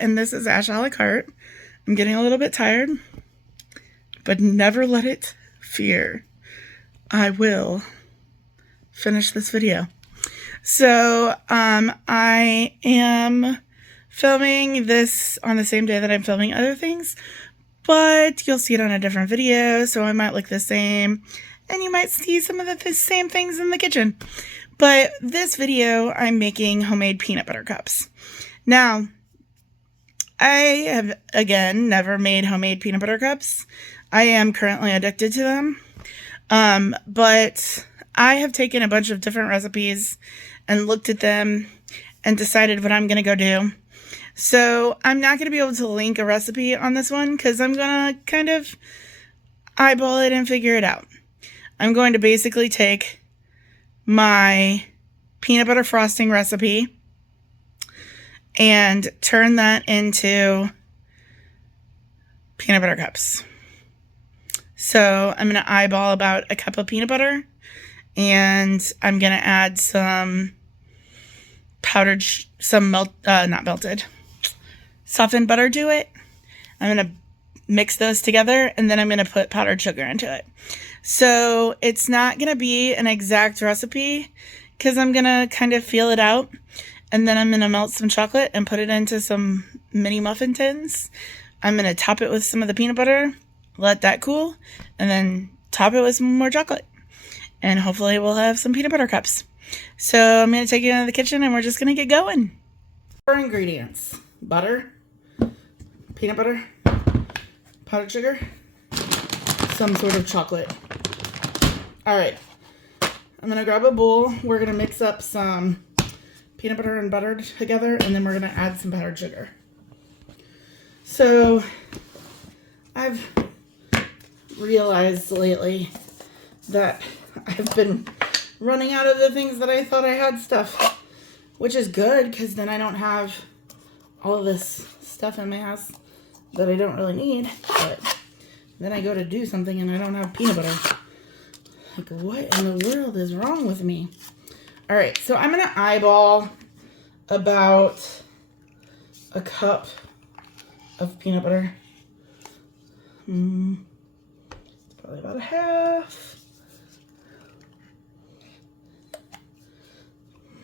and this is Ashalacarte. I'm getting a little bit tired, but never let it fear. I will finish this video. So, I am filming this on the same day that I'm filming other things, but you'll see it on a different video, so I might look the same, and you might see some of the same things in the kitchen. But this video, I'm making homemade peanut butter cups. Now, I have, again, never made homemade peanut butter cups. I am currently addicted to them. But I have taken a bunch of different recipes and looked at them and decided what I'm going to go do. So I'm not going to be able to link a recipe on this one because I'm going to kind of eyeball it and figure it out. I'm going to basically take my peanut butter frosting recipe and turn that into peanut butter cups. So I'm going to eyeball about a cup of peanut butter, and I'm going to add some powdered, softened butter to it. I'm going to mix those together, and then I'm going to put powdered sugar into it. So it's not going to be an exact recipe because I'm going to kind of feel it out. And then I'm going to melt some chocolate and put it into some mini muffin tins. I'm going to top it with some of the peanut butter, let that cool, and then top it with some more chocolate. And hopefully we'll have some peanut butter cups. So I'm going to take you into the kitchen and we're just going to get going. 4 ingredients: butter, peanut butter, powdered sugar, some sort of chocolate. All right, I'm going to grab a bowl. We're going to mix up some peanut butter and butter together, and then we're going to add some powdered sugar. So I've realized lately that I've been running out of the things that I thought I had stuff, which is good because then I don't have all of this stuff in my house that I don't really need. But then I go to do something and I don't have peanut butter. Like, what in the world is wrong with me? All right, so I'm going to eyeball about a cup of peanut butter. It's probably about a half.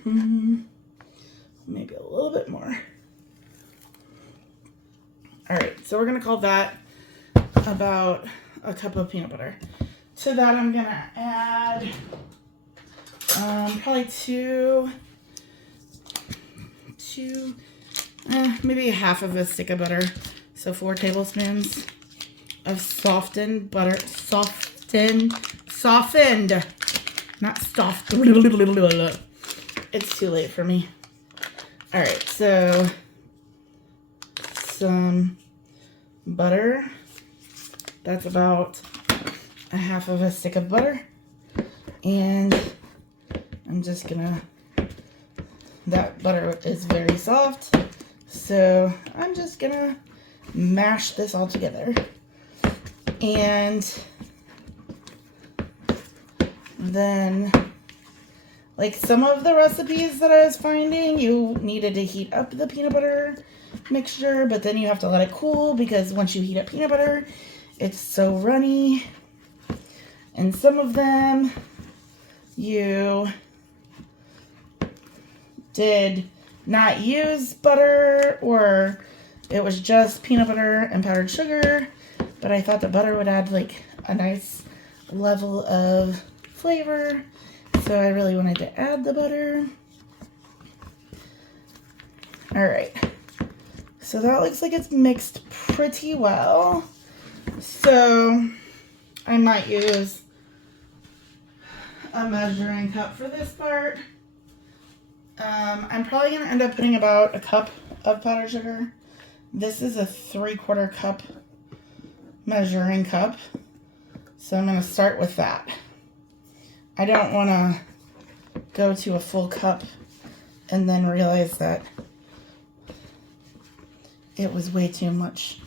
Maybe a little bit more. All right, so we're going to call that about a cup of peanut butter. To that, I'm going to add probably maybe half of a stick of butter. So 4 tablespoons of softened butter. Softened, not soft. It's too late for me. All right, so some butter. That's about a half of a stick of butter. And I'm just gonna, that butter is very soft, so I'm just gonna mash this all together. And then, like some of the recipes that I was finding, you needed to heat up the peanut butter mixture, but then you have to let it cool because once you heat up peanut butter, it's so runny. And some of them, you did not use butter, or it was just peanut butter and powdered sugar, but I thought the butter would add like a nice level of flavor, so I really wanted to add the butter. All right, so that looks like it's mixed pretty well, so I might use a measuring cup for this part. I'm probably going to end up putting about a cup of powdered sugar. This is a 3/4 cup measuring cup, so I'm going to start with that. I don't want to go to a full cup and then realize that it was way too much.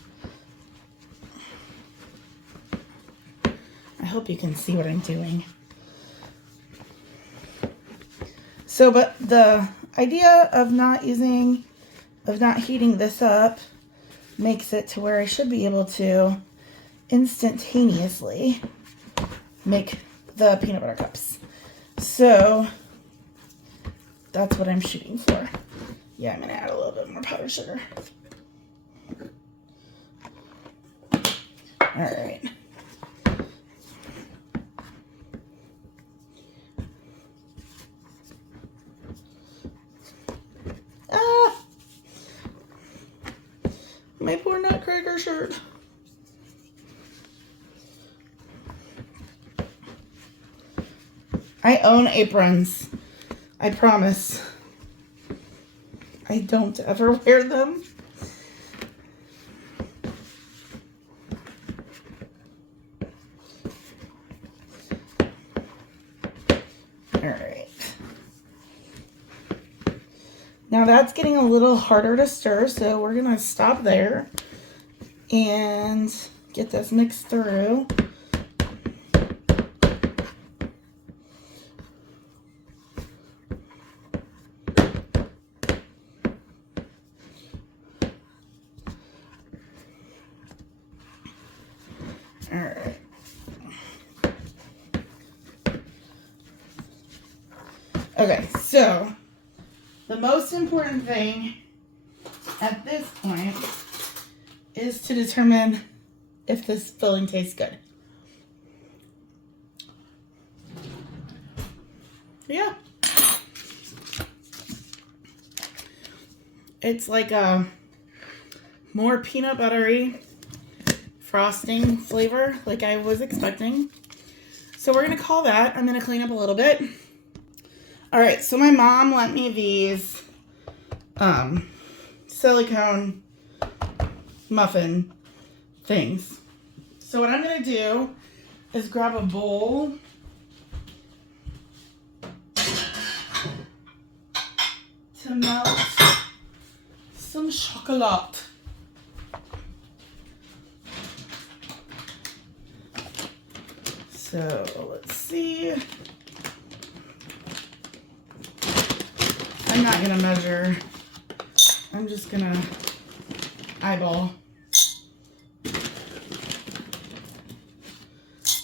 I hope you can see what I'm doing. So, but the idea of not using of not heating this up makes it to where I should be able to instantaneously make the peanut butter cups. So that's what I'm shooting for. Yeah, I'm gonna add a little bit more powdered sugar. All right. Ah! My poor nutcracker shirt. I own aprons. I promise. I don't ever wear them. All right. Now that's getting a little harder to stir, so we're gonna stop there and get this mixed through. All right. Okay, so the most important thing at this point is to determine if this filling tastes good. Yeah. It's like a more peanut buttery frosting flavor like I was expecting. So we're going to call that. I'm going to clean up a little bit. All right, so my mom lent me these silicone muffin things. So what I'm going to do is grab a bowl to melt some chocolate. So let's see. I'm not gonna measure. I'm just gonna eyeball.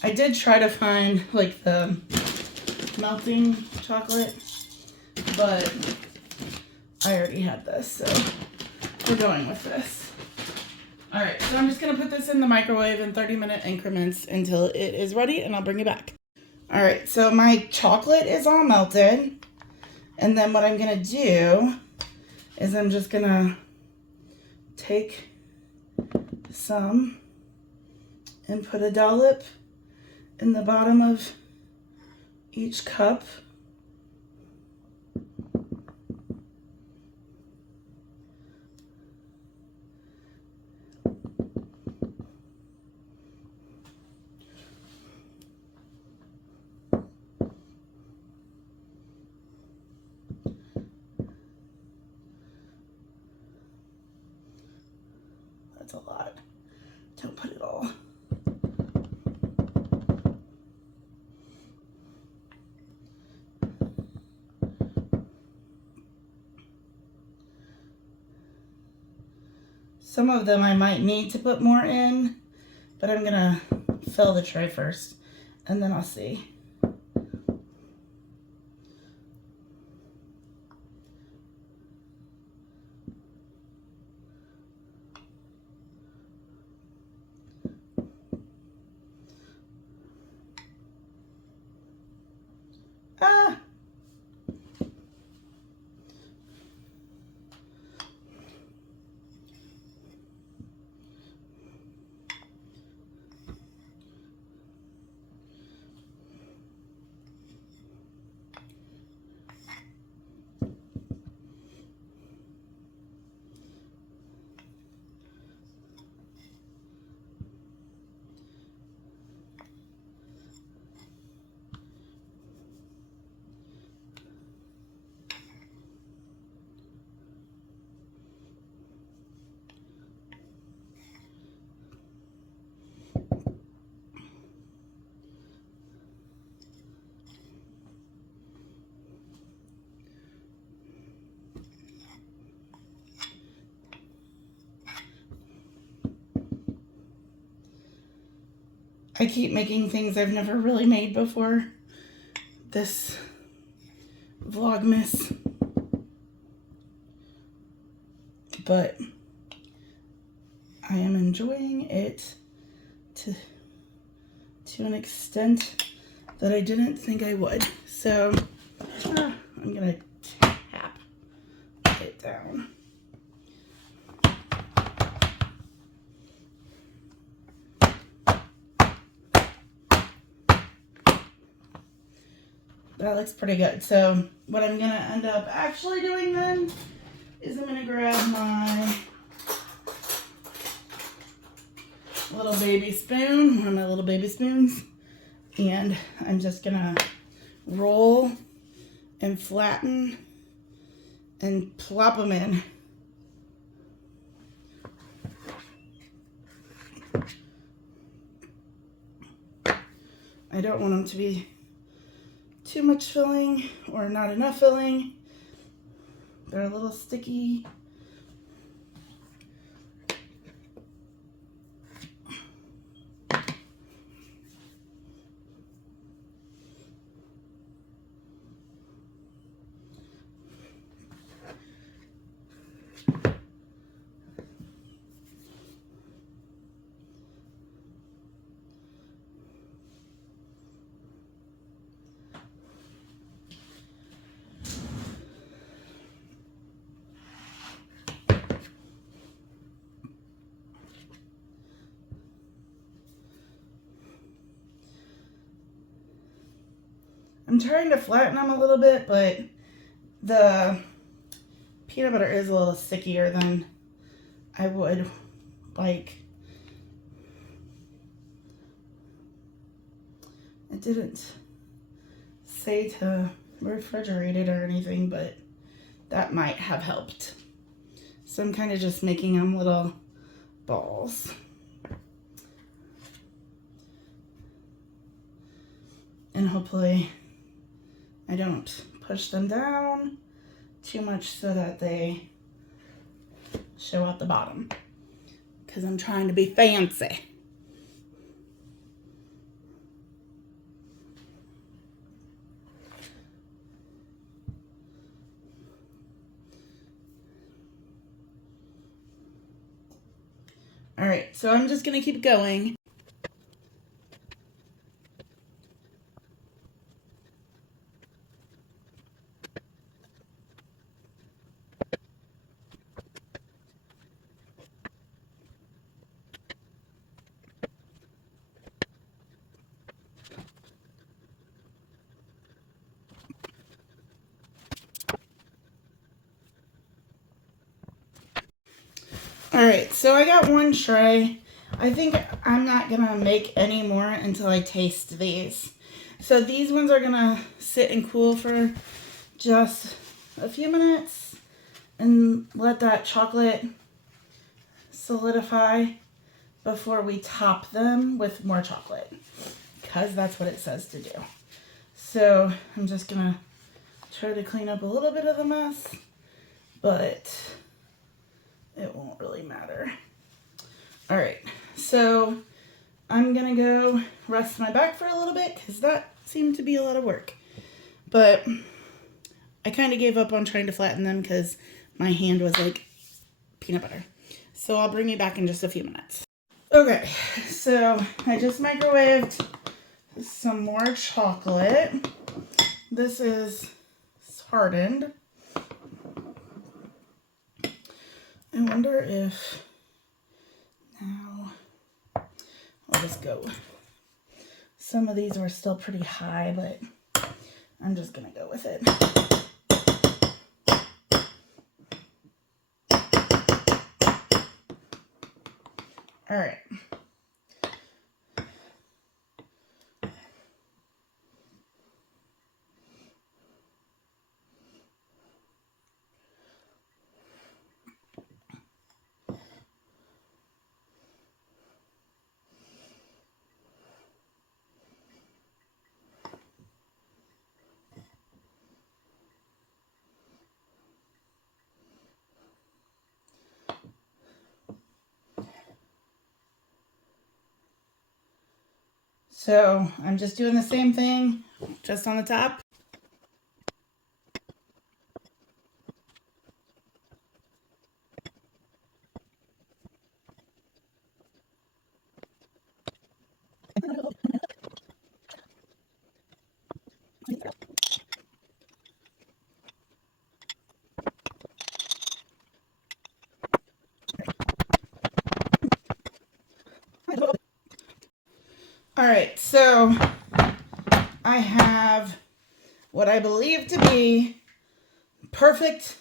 I did try to find like the melting chocolate, but I already had this, so we're going with this. All right, so I'm just gonna put this in the microwave in 30-minute increments until it is ready, and I'll bring you back. All right, so my chocolate is all melted. And then what I'm gonna do is I'm just gonna take some and put a dollop in the bottom of each cup. That's a lot. Don't put it all. Some of them I might need to put more in, but I'm gonna fill the tray first and then I'll see. Ah! I keep making things I've never really made before this Vlogmas. But I am enjoying it to an extent that I didn't think I would. So I'm gonna tap it down. That looks pretty good. So what I'm gonna end up actually doing then is I'm gonna grab my little baby spoon, one of my little baby spoons, and I'm just gonna roll and flatten and plop them in. I don't want them to be too much filling or not enough filling. They're a little sticky. I'm trying to flatten them a little bit, but the peanut butter is a little stickier than I would like. It didn't say to refrigerate it or anything, but that might have helped. So I'm kind of just making them little balls. And hopefully I don't push them down too much so that they show out the bottom, because I'm trying to be fancy. All right, so I'm just gonna keep going. All right, so I got one tray. I think I'm not gonna make any more until I taste these. So these ones are gonna sit and cool for just a few minutes and let that chocolate solidify before we top them with more chocolate, because that's what it says to do. So I'm just gonna try to clean up a little bit of the mess, but it won't really matter. All right, so I'm gonna go rest my back for a little bit because that seemed to be a lot of work. But I kind of gave up on trying to flatten them because my hand was like peanut butter. So I'll bring you back in just a few minutes. Okay, so I just microwaved some more chocolate. This is hardened. I wonder if now I'll just go. Some of these were still pretty high, but I'm just gonna go with it. All right. So I'm just doing the same thing, just on the top. All right, so I have what I believe to be perfect,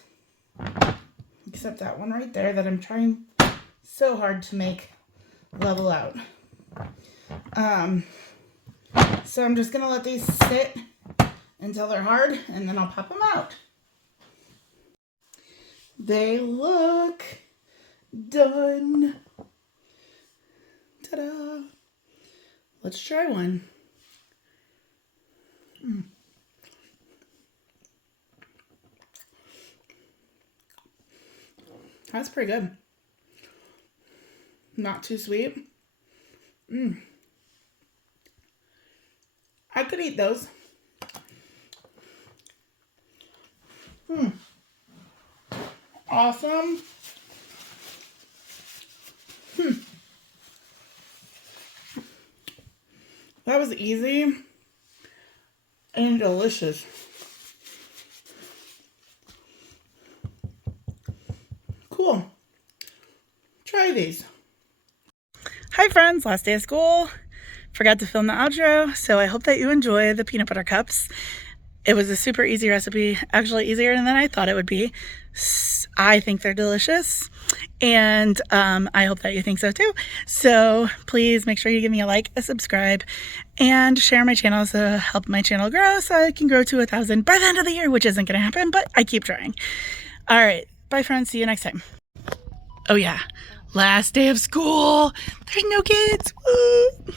except that one right there that I'm trying so hard to make level out. So I'm just gonna let these sit until they're hard, and then I'll pop them out. They look done. Ta-da! Let's try one. That's pretty good. Not too sweet. I could eat those. Awesome. That was easy and delicious. Cool. Try these. Hi friends, last day of school. Forgot to film the outro, so I hope that you enjoy the peanut butter cups. It was a super easy recipe, actually easier than I thought it would be. I think they're delicious, and I hope that you think so too. So please make sure you give me a like, a subscribe, and share my channel to help my channel grow so I can grow to 1,000 by the end of the year, which isn't going to happen, but I keep trying. All right, bye friends, see you next time. Oh yeah, last day of school. There's no kids. Woo!